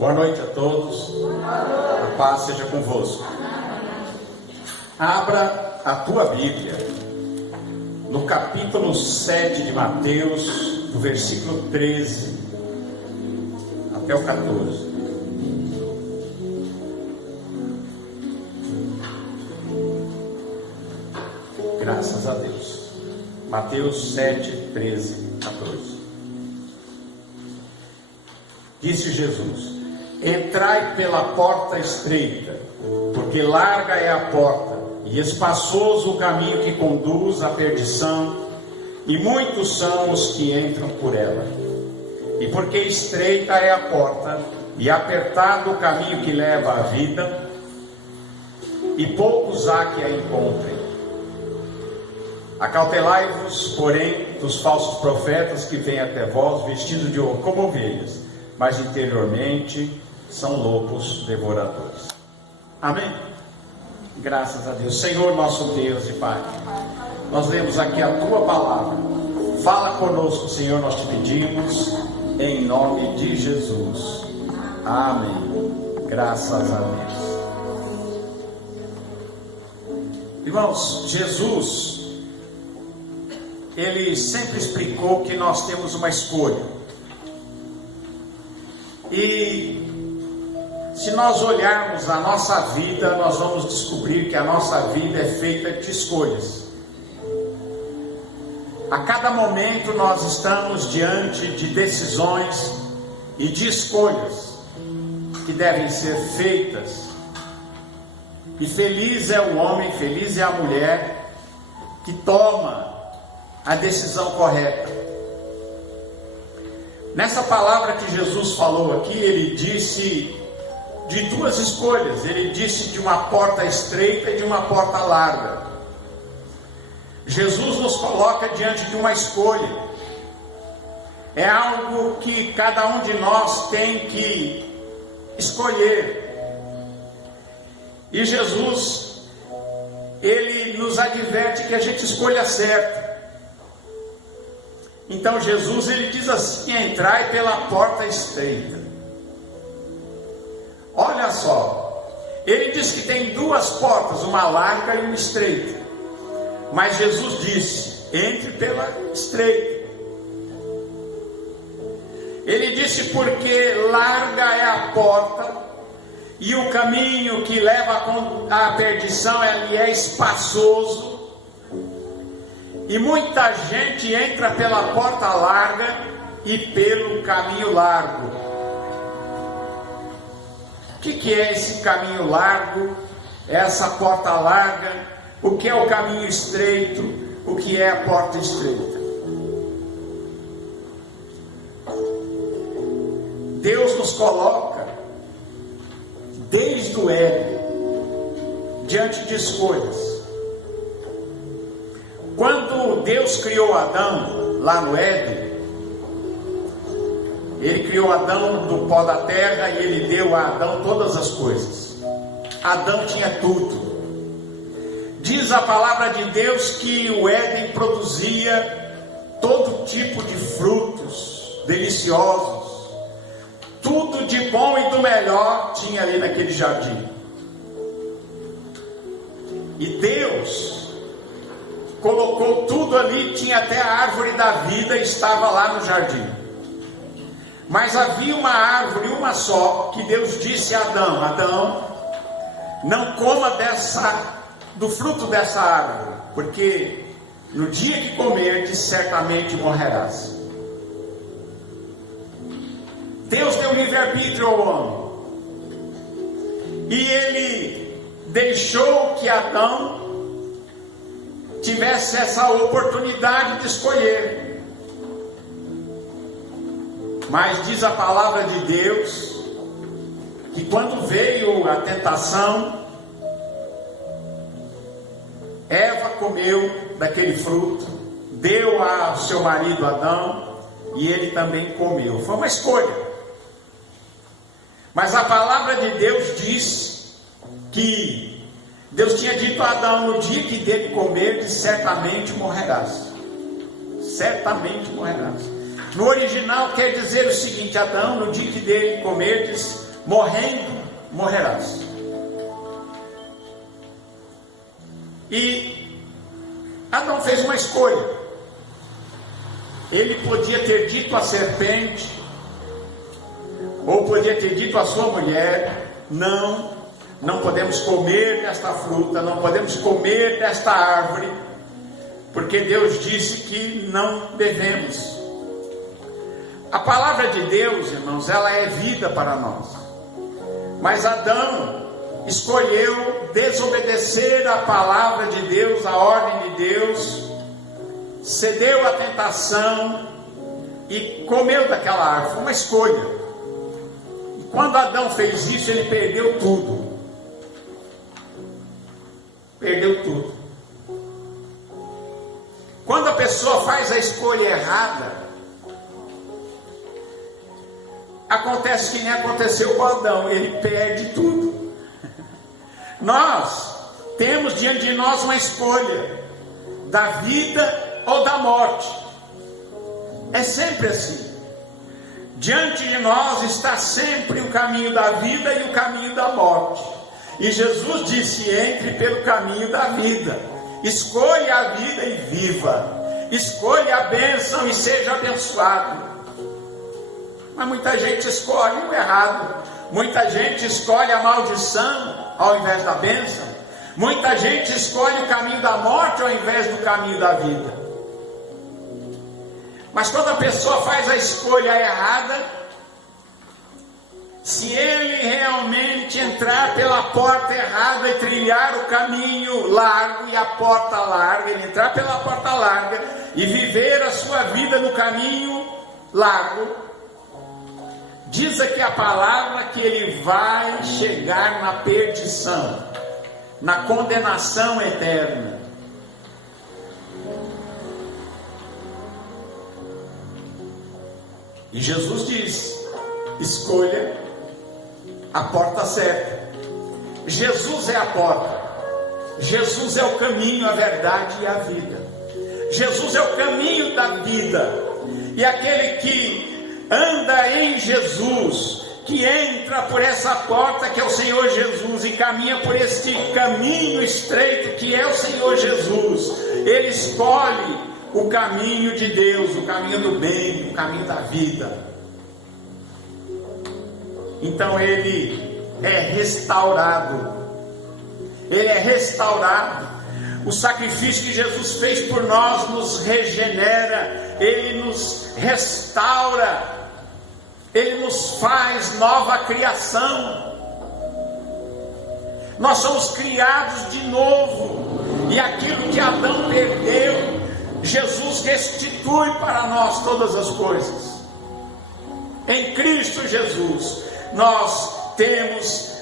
Boa noite a todos. A paz seja convosco. Abra a tua Bíblia no capítulo 7 de Mateus, do versículo 13 até o 14. Graças a Deus. Mateus 7, 13, 14. Disse Jesus: entrai pela porta estreita, porque larga é a porta, e espaçoso o caminho que conduz à perdição, e muitos são os que entram por ela. E porque estreita é a porta, e apertado o caminho que leva à vida, e poucos há que a encontrem. Acautelai-vos, porém, dos falsos profetas que vêm até vós vestidos como ovelhas, mas interiormente são lobos devoradores. Amém? Graças a Deus. Senhor nosso Deus e Pai, nós lemos aqui a Tua palavra. Fala conosco, Senhor, nós te pedimos, em nome de Jesus. Amém. Graças a Deus. Irmãos, Jesus, Ele sempre explicou que nós temos uma escolha. E se nós olharmos a nossa vida, nós vamos descobrir que a nossa vida é feita de escolhas. A cada momento nós estamos diante de decisões e de escolhas que devem ser feitas. E feliz é o homem, feliz é a mulher que toma a decisão correta. Nessa palavra que Jesus falou aqui, Ele disse de duas escolhas. Ele disse de uma porta estreita e de uma porta larga. Jesus nos coloca diante de uma escolha. É algo que cada um de nós tem que escolher. E Jesus, Ele nos adverte que a gente escolha certo. Então Jesus, Ele diz assim: entrai pela porta estreita. Olha só, Ele diz que tem duas portas, uma larga e uma estreita. Mas Jesus disse: entre pela estreita. Ele disse porque larga é a porta e o caminho que leva à perdição ele é espaçoso. E muita gente entra pela porta larga e pelo caminho largo. O que é esse caminho largo? Essa porta larga? O que é o caminho estreito? O que é a porta estreita? Deus nos coloca, desde o Éden, diante de escolhas. Quando Deus criou Adão, lá no Éden, Ele criou Adão do pó da terra e Ele deu a Adão todas as coisas. Adão tinha tudo. Diz a palavra de Deus que o Éden produzia todo tipo de frutos deliciosos. Tudo de bom e do melhor tinha ali naquele jardim. E Deus colocou tudo ali, tinha até a árvore da vida, estava lá no jardim. Mas havia uma árvore, uma só, que Deus disse a Adão: Adão, não coma do fruto dessa árvore, porque no dia que comerdes, certamente morrerás. Deus deu livre-arbítrio ao homem. E Ele deixou que Adão tivesse essa oportunidade de escolher. Mas diz a palavra de Deus que quando veio a tentação, Eva comeu daquele fruto, deu ao seu marido Adão e ele também comeu. Foi uma escolha. Mas a palavra de Deus diz que Deus tinha dito a Adão: no dia que dele comerdes, certamente morrerás. Certamente morrerás. No original quer dizer o seguinte: Adão, no dia que dele comerdes, morrendo, morrerás. E Adão fez uma escolha. Ele podia ter dito à serpente, ou podia ter dito à sua mulher: não podemos comer desta fruta, não podemos comer desta árvore, porque Deus disse que não devemos. A palavra de Deus, irmãos, ela é vida para nós. Mas Adão escolheu desobedecer a palavra de Deus, a ordem de Deus, cedeu à tentação e comeu daquela árvore. Foi uma escolha. E quando Adão fez isso, ele perdeu tudo. Perdeu tudo. Quando a pessoa faz a escolha errada, acontece que nem aconteceu com Adão, ele perde tudo. Nós temos diante de nós uma escolha, da vida ou da morte. É sempre assim. Diante de nós está sempre o caminho da vida e o caminho da morte. E Jesus disse: entre pelo caminho da vida. Escolha a vida e viva. Escolha a bênção e seja abençoado. Mas muita gente escolhe o errado. Muita gente escolhe a maldição ao invés da bênção. Muita gente escolhe o caminho da morte ao invés do caminho da vida. Mas quando a pessoa faz a escolha errada, se ele realmente entrar pela porta errada e trilhar o caminho largo e a porta larga, ele entrar pela porta larga e viver a sua vida no caminho largo, diz aqui a palavra que ele vai chegar na perdição, na condenação eterna. E Jesus diz: escolha a porta certa. Jesus é a porta. Jesus é o caminho, a verdade e a vida. Jesus é o caminho da vida. E aquele que anda em Jesus, que entra por essa porta que é o Senhor Jesus e caminha por este caminho estreito que é o Senhor Jesus, ele escolhe o caminho de Deus, o caminho do bem, o caminho da vida. Então ele é restaurado. Ele é restaurado. O sacrifício que Jesus fez por nós nos regenera, ele nos restaura, ele nos faz nova criação. Nós somos criados de novo, e aquilo que Adão perdeu, Jesus restitui para nós todas as coisas. Em Cristo Jesus nós temos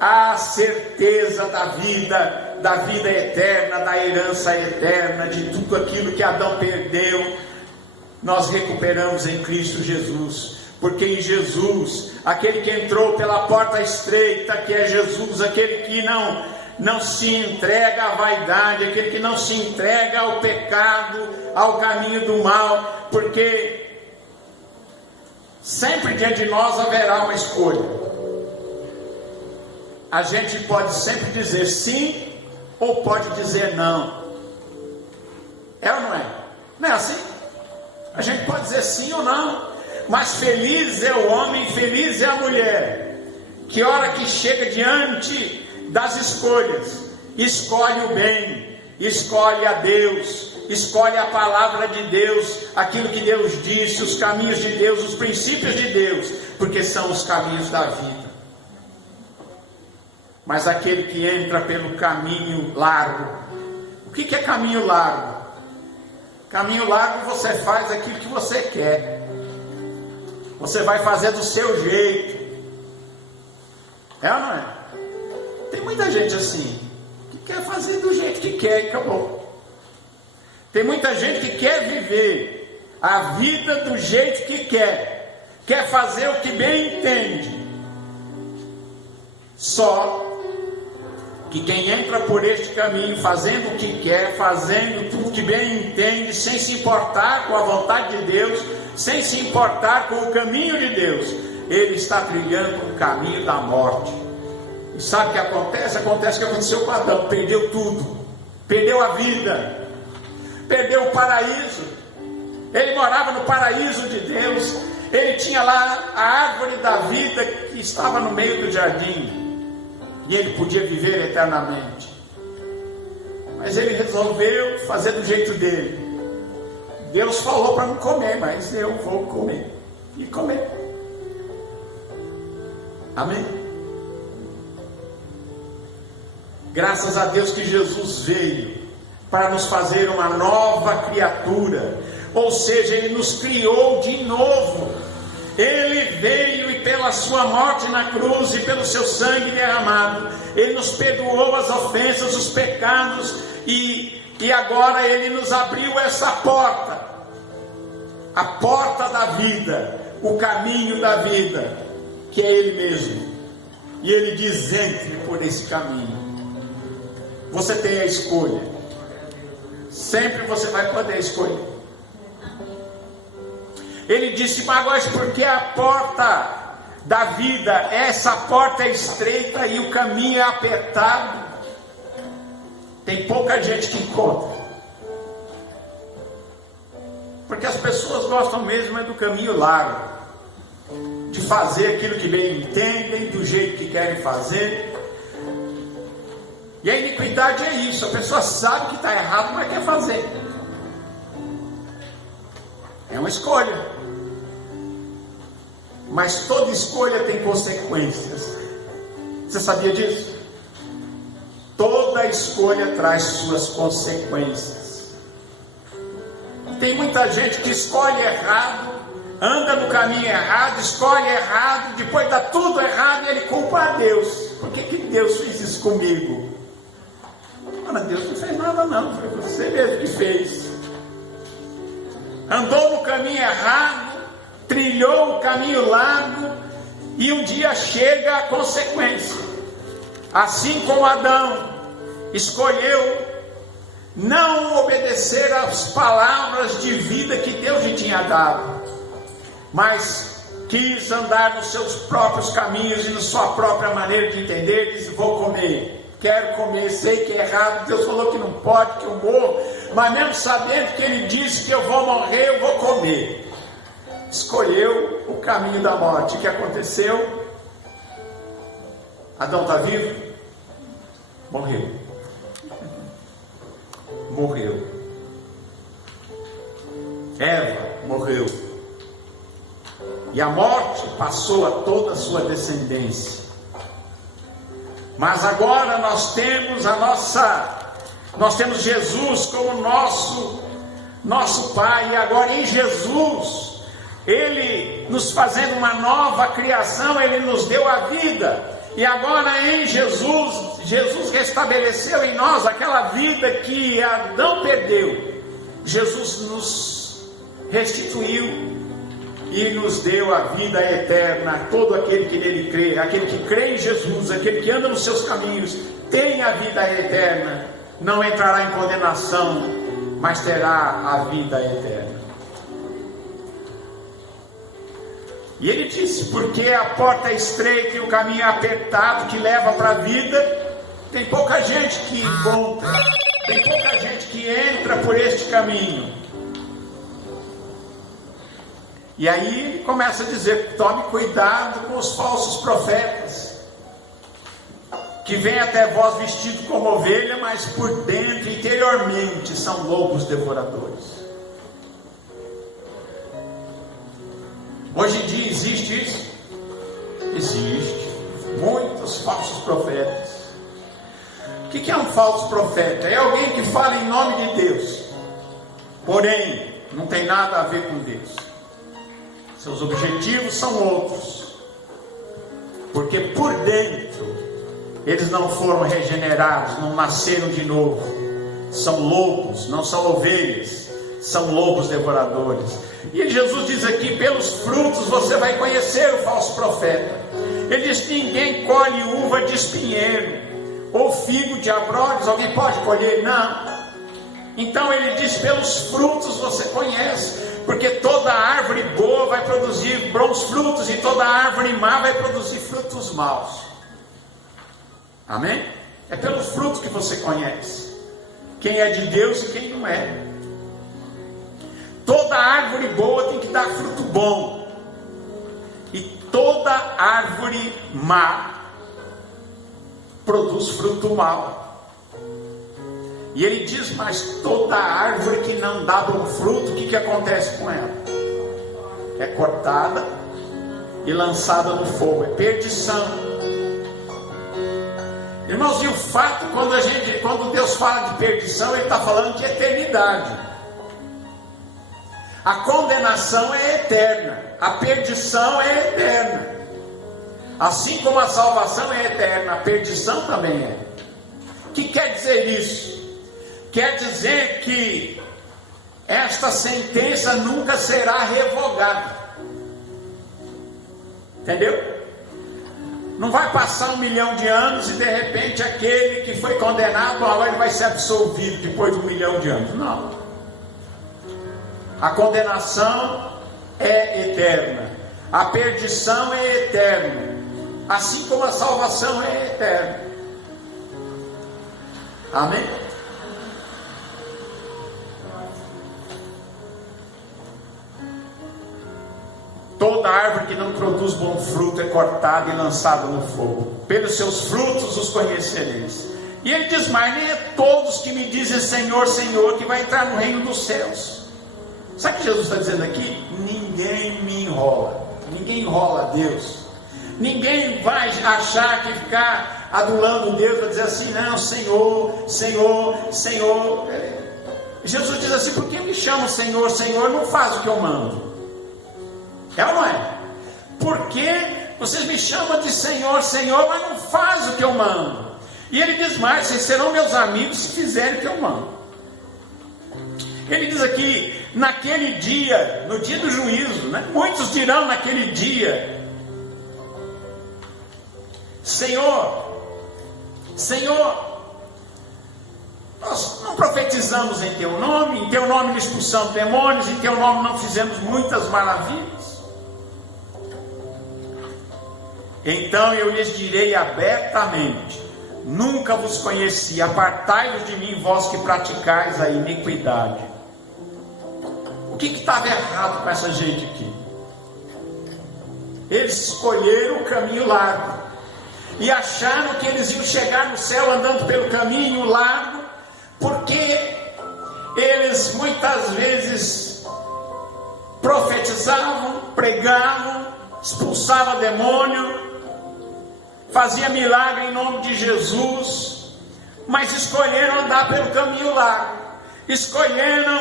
a certeza da vida eterna, da herança eterna, de tudo aquilo que Adão perdeu, nós recuperamos em Cristo Jesus. Porque em Jesus, aquele que entrou pela porta estreita, que é Jesus, aquele que não se entrega à vaidade, aquele que não se entrega ao pecado, ao caminho do mal, porque sempre diante de nós haverá uma escolha. A gente pode sempre dizer sim, ou pode dizer não. É ou não é? Não é assim? A gente pode dizer sim ou não, mas feliz é o homem, feliz é a mulher, que hora que chega diante das escolhas, escolhe o bem, escolhe a Deus, escolhe a palavra de Deus, aquilo que Deus disse, os caminhos de Deus, os princípios de Deus, porque são os caminhos da vida. Mas aquele que entra pelo caminho largo, o que é caminho largo? Caminho largo, você faz aquilo que você quer, você vai fazer do seu jeito. É ou não é? Tem muita gente assim, que quer fazer do jeito que quer e acabou. Tem muita gente que quer viver a vida do jeito que quer fazer o que bem entende. Só que quem entra por este caminho, fazendo o que quer, fazendo tudo que bem entende, sem se importar com a vontade de Deus, sem se importar com o caminho de Deus, ele está trilhando um caminho da morte. E sabe o que acontece? Acontece o que aconteceu com Adão: perdeu tudo, perdeu a vida, perdeu o paraíso. Ele morava no paraíso de Deus, ele tinha lá a árvore da vida que estava no meio do jardim, e ele podia viver eternamente. Mas ele resolveu fazer do jeito dele. Deus falou para não comer, mas eu vou comer. E comer. Amém? Graças a Deus que Jesus veio para nos fazer uma nova criatura. Ou seja, Ele nos criou de novo. Ele veio e pela sua morte na cruz e pelo seu sangue derramado, Ele nos perdoou as ofensas, os pecados, e agora Ele nos abriu essa porta, a porta da vida, o caminho da vida, que é Ele mesmo. E Ele diz: entre por esse caminho. Você tem a escolha. Sempre você vai poder escolher. Ele disse: mas porque a porta da vida, essa porta é estreita e o caminho é apertado, tem pouca gente que encontra. Porque as pessoas gostam mesmo é do caminho largo, de fazer aquilo que bem entendem, do jeito que querem fazer. E a iniquidade é isso: a pessoa sabe que está errado, mas quer fazer. É uma escolha. Mas toda escolha tem consequências. Você sabia disso? Toda escolha traz suas consequências. Tem muita gente que escolhe errado, anda no caminho errado, escolhe errado, depois dá tudo errado e ele culpa a Deus. Por que Deus fez isso comigo? Mas Deus não fez nada não, foi você mesmo que fez. Andou no caminho errado, trilhou o caminho largo, e um dia chega a consequência. Assim como Adão escolheu não obedecer às palavras de vida que Deus lhe tinha dado, mas quis andar nos seus próprios caminhos e na sua própria maneira de entender. Disse: vou comer, quero comer, sei que é errado, Deus falou que não pode, que eu morro, mas mesmo sabendo que Ele disse que eu vou morrer, eu vou comer. Escolheu o caminho da morte. O que aconteceu? Adão está vivo? Morreu. Morreu. Eva morreu. E a morte passou a toda a sua descendência. Mas agora nós temos Jesus como nosso Pai, e agora em Jesus, Ele nos fazendo uma nova criação, Ele nos deu a vida, e agora em Jesus restabeleceu em nós aquela vida que Adão perdeu. Jesus nos restituiu e nos deu a vida eterna. Todo aquele que nele crê, aquele que crê em Jesus, aquele que anda nos seus caminhos, tem a vida eterna, não entrará em condenação, mas terá a vida eterna. E ele disse: porque a porta é estreita e o caminho é apertado que leva para a vida, tem pouca gente que encontra, tem pouca gente que entra por este caminho. E aí ele começa a dizer: tome cuidado com os falsos profetas, que vêm até vós vestidos como ovelha, mas por dentro, interiormente, são lobos devoradores. Hoje em dia existe isso? Existe. Muitos falsos profetas. O que é um falso profeta? É alguém que fala em nome de Deus, porém não tem nada a ver com Deus. Seus objetivos são outros, porque por dentro eles não foram regenerados, não nasceram de novo. São lobos, não são ovelhas, são lobos devoradores. E Jesus diz aqui: pelos frutos você vai conhecer o falso profeta. Ele diz que ninguém colhe uva de espinheiro ou figo de abrolhos. Alguém pode colher? Não. Então ele diz: pelos frutos você conhece. Porque toda árvore boa vai produzir bons frutos, e toda árvore má vai produzir frutos maus. Amém? É pelos frutos que você conhece quem é de Deus e quem não é. Toda árvore boa tem que dar fruto bom, e toda árvore má produz fruto mau. E ele diz, mas toda árvore que não dá bom fruto, o que acontece com ela? É cortada e lançada no fogo, é perdição. Irmãos, e o fato, quando Deus fala de perdição, Ele está falando de eternidade. A condenação é eterna, a perdição é eterna. Assim como a salvação é eterna, a perdição também é. O que quer dizer isso? Quer dizer que esta sentença nunca será revogada. Entendeu? Não vai passar 1 milhão de anos e de repente aquele que foi condenado, agora ele vai ser absolvido depois de 1 milhão de anos. Não. A condenação é eterna. A perdição é eterna. Assim como a salvação é eterna. Amém? Toda árvore que não produz bom fruto é cortada e lançada no fogo. Pelos seus frutos os conhecereis. E ele diz mais, nem é todos que me dizem Senhor, Senhor, que vai entrar no reino dos céus. Sabe o que Jesus está dizendo aqui? Ninguém me enrola. Ninguém enrola a Deus. Ninguém vai achar que ficar adulando Deus, vai dizer assim, não, Senhor, Senhor, Senhor. Jesus diz assim, por que me chamam Senhor, Senhor, não faz o que eu mando? É ou não é? Porque vocês me chamam de Senhor, Senhor, mas não faz o que eu mando. E ele diz mais, vocês serão meus amigos se fizerem o que eu mando. Ele diz aqui, naquele dia, no dia do juízo, né? Muitos dirão naquele dia, Senhor, Senhor, nós não profetizamos em teu nome não expulsamos demônios, em teu nome não fizemos muitas maravilhas. Então eu lhes direi abertamente, nunca vos conheci, apartai-vos de mim, vós que praticais a iniquidade. O que estava errado com essa gente aqui? Eles escolheram o caminho largo, e acharam que eles iam chegar no céu andando pelo caminho largo, porque eles muitas vezes profetizavam, pregavam, expulsavam demônio, fazia milagre em nome de Jesus, mas escolheram andar pelo caminho largo, escolheram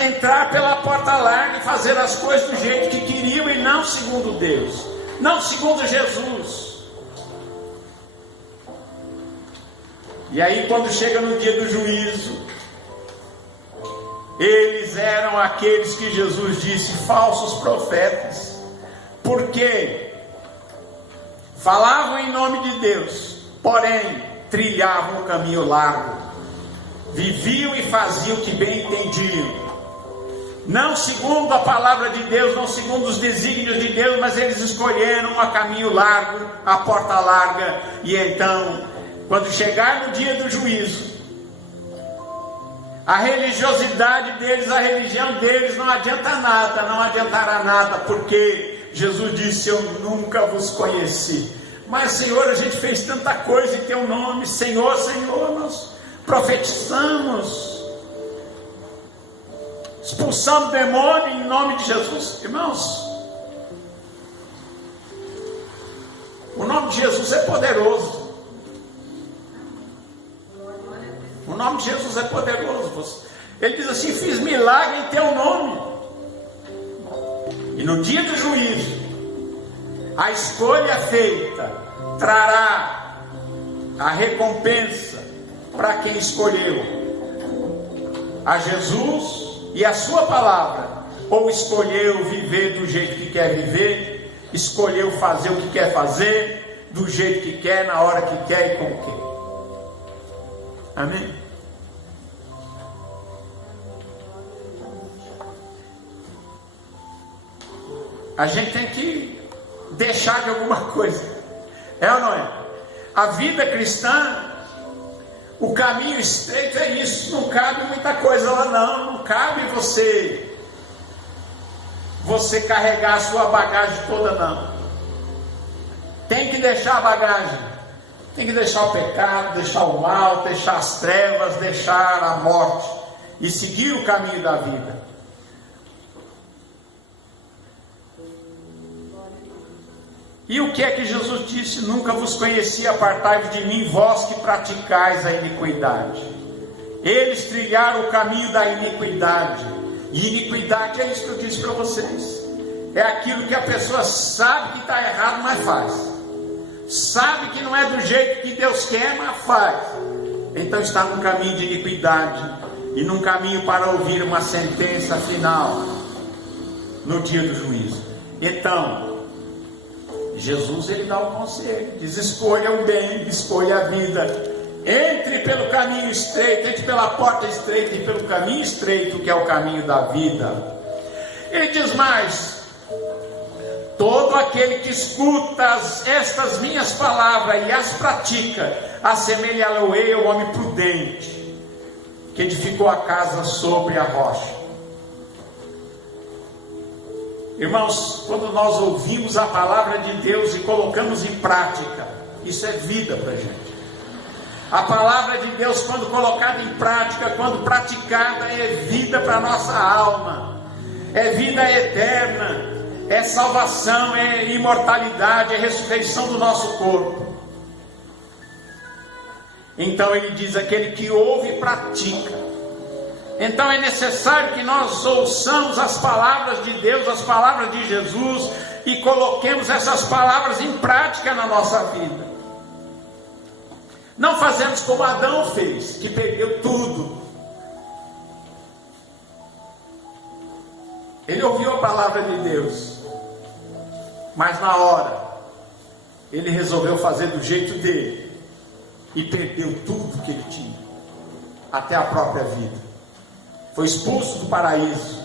entrar pela porta larga e fazer as coisas do jeito que queriam e não segundo Deus, não segundo Jesus. E aí quando chega no dia do juízo, eles eram aqueles que Jesus disse, falsos profetas, porque falavam em nome de Deus, porém trilhavam o caminho largo, viviam e faziam o que bem entendiam, não segundo a palavra de Deus, não segundo os desígnios de Deus, mas eles escolheram um caminho largo, a porta larga. E então, quando chegar no dia do juízo, a religiosidade deles, a religião deles não adianta nada, não adiantará nada, porque Jesus disse, eu nunca vos conheci. Mas Senhor, a gente fez tanta coisa em teu nome, Senhor, Senhor, nós profetizamos, expulsamos demônio em nome de Jesus. Irmãos, o nome de Jesus é poderoso. O nome de Jesus é poderoso. Ele diz assim, fiz milagre em teu nome. E no dia do juízo, a escolha feita trará a recompensa para quem escolheu a Jesus e a sua palavra, ou escolheu viver do jeito que quer viver, escolheu fazer o que quer fazer, do jeito que quer, na hora que quer e como quer. Amém? A gente tem que deixar de alguma coisa. É ou não é? A vida cristã, o caminho estreito é isso. Não cabe muita coisa lá não. Não cabe você carregar a sua bagagem toda não. Tem que deixar a bagagem. Tem que deixar o pecado, deixar o mal, deixar as trevas, deixar a morte e seguir o caminho da vida. E o que é que Jesus disse? Nunca vos conheci, apartai-vos de mim, vós que praticais a iniquidade. Eles trilharam o caminho da iniquidade. E iniquidade é isso que eu disse para vocês. É aquilo que a pessoa sabe que está errado, mas faz. Sabe que não é do jeito que Deus quer, mas faz. Então está num caminho de iniquidade. E num caminho para ouvir uma sentença final no dia do juízo. Então, Jesus ele dá o conselho, diz: escolha o bem, escolha a vida, entre pelo caminho estreito, entre pela porta estreita e pelo caminho estreito, que é o caminho da vida. Ele diz mais: todo aquele que escuta estas minhas palavras e as pratica, assemelha-lo-ei ao homem prudente, que edificou a casa sobre a rocha. Irmãos, quando nós ouvimos a palavra de Deus e colocamos em prática, isso é vida para a gente. A palavra de Deus, quando colocada em prática, quando praticada, é vida para a nossa alma, é vida eterna, é salvação, é imortalidade, é ressurreição do nosso corpo. Então ele diz: aquele que ouve e pratica. Então é necessário que nós ouçamos as palavras de Deus, as palavras de Jesus, e coloquemos essas palavras em prática na nossa vida. Não fazemos como Adão fez, que perdeu tudo. Ele ouviu a palavra de Deus, mas na hora ele resolveu fazer do jeito dele e perdeu tudo que ele tinha, até a própria vida. Foi expulso do paraíso.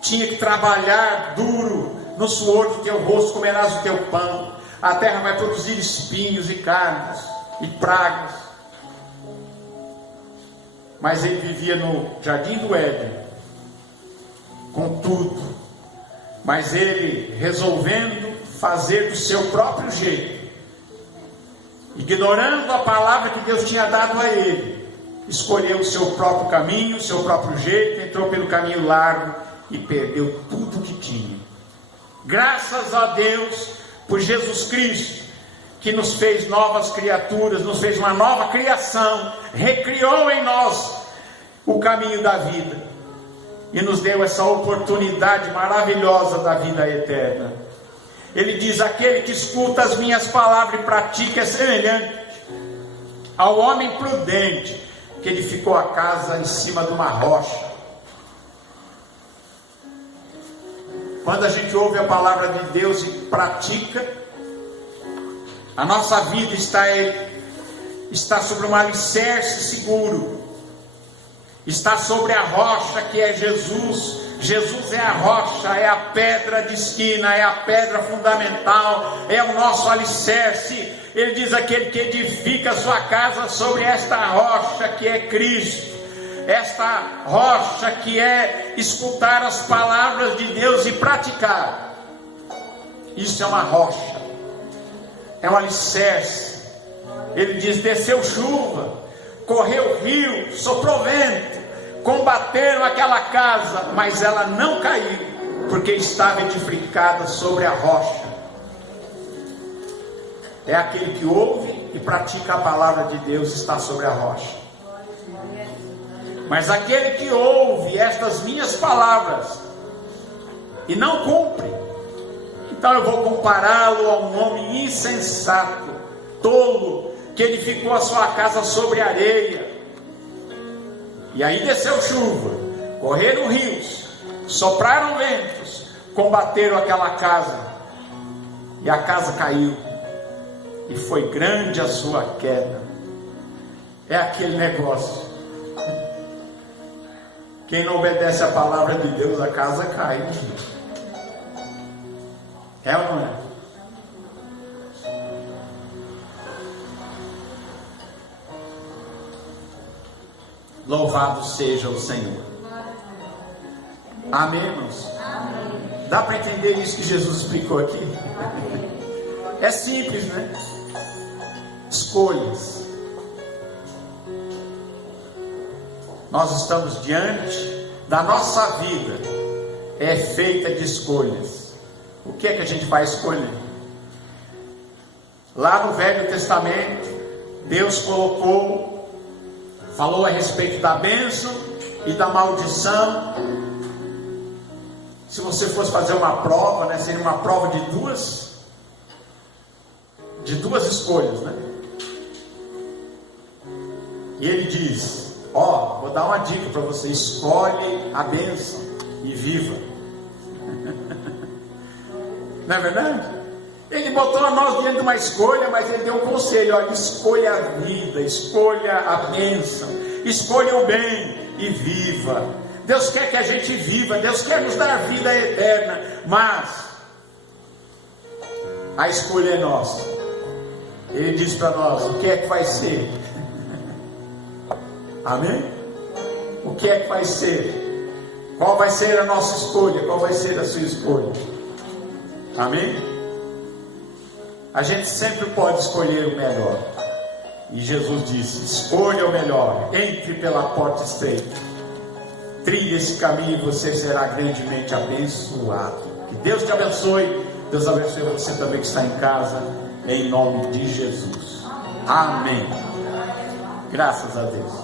Tinha que trabalhar duro. No suor do teu rosto comerás o teu pão. A terra vai produzir espinhos e carnes e pragas. Mas ele vivia no jardim do Éden, com tudo. Mas ele resolvendo fazer do seu próprio jeito, ignorando a palavra que Deus tinha dado a ele, escolheu o seu próprio caminho, o seu próprio jeito, entrou pelo caminho largo e perdeu tudo que tinha. Graças a Deus por Jesus Cristo, que nos fez novas criaturas, nos fez uma nova criação, recriou em nós o caminho da vida e nos deu essa oportunidade maravilhosa da vida eterna. Ele diz: aquele que escuta as minhas palavras e pratica é semelhante ao homem prudente, que edificou a casa em cima de uma rocha. Quando a gente ouve a palavra de Deus e pratica, a nossa vida está sobre um alicerce seguro, está sobre a rocha que é Jesus. Jesus é a rocha, é a pedra de esquina, é a pedra fundamental, é o nosso alicerce. Ele diz: aquele que edifica a sua casa sobre esta rocha que é Cristo, esta rocha que é escutar as palavras de Deus e praticar. Isso é uma rocha, é um alicerce. Ele diz: desceu chuva, correu rio, soprou vento, combateram aquela casa, mas ela não caiu, porque estava edificada sobre a rocha. É aquele que ouve e pratica a palavra de Deus, está sobre a rocha. Mas aquele que ouve estas minhas palavras e não cumpre, então eu vou compará-lo a um homem insensato, tolo, que edificou a sua casa sobre areia. E aí desceu chuva, correram rios, sopraram ventos, combateram aquela casa, e a casa caiu, e foi grande a sua queda. É aquele negócio: quem não obedece a palavra de Deus, a casa cai. É ou não é? Louvado seja o Senhor. Amém, irmãos? Dá para entender isso que Jesus explicou aqui? É simples, né? Escolhas. Nós estamos diante da nossa vida, é feita de escolhas. O que é que a gente vai escolher? Lá no Velho Testamento, Deus falou a respeito da bênção e da maldição. Se você fosse fazer uma prova, né, seria uma prova de duas escolhas, né? E ele diz: vou dar uma dica para você, escolhe a bênção e viva. Não é verdade? Ele botou a nós diante de uma escolha, mas ele deu um conselho: olha, escolha a vida, escolha a bênção, escolha o bem e viva. Deus quer que a gente viva, Deus quer nos dar vida eterna, mas a escolha é nossa. Ele diz para nós o que é que vai ser. Amém? O que é que vai ser? Qual vai ser a nossa escolha? Qual vai ser a sua escolha? Amém? A gente sempre pode escolher o melhor. E Jesus disse: escolha o melhor, entre pela porta estreita, trilhe esse caminho e você será grandemente abençoado. Que Deus te abençoe. Deus abençoe você também que está em casa, em nome de Jesus. Amém. Graças a Deus.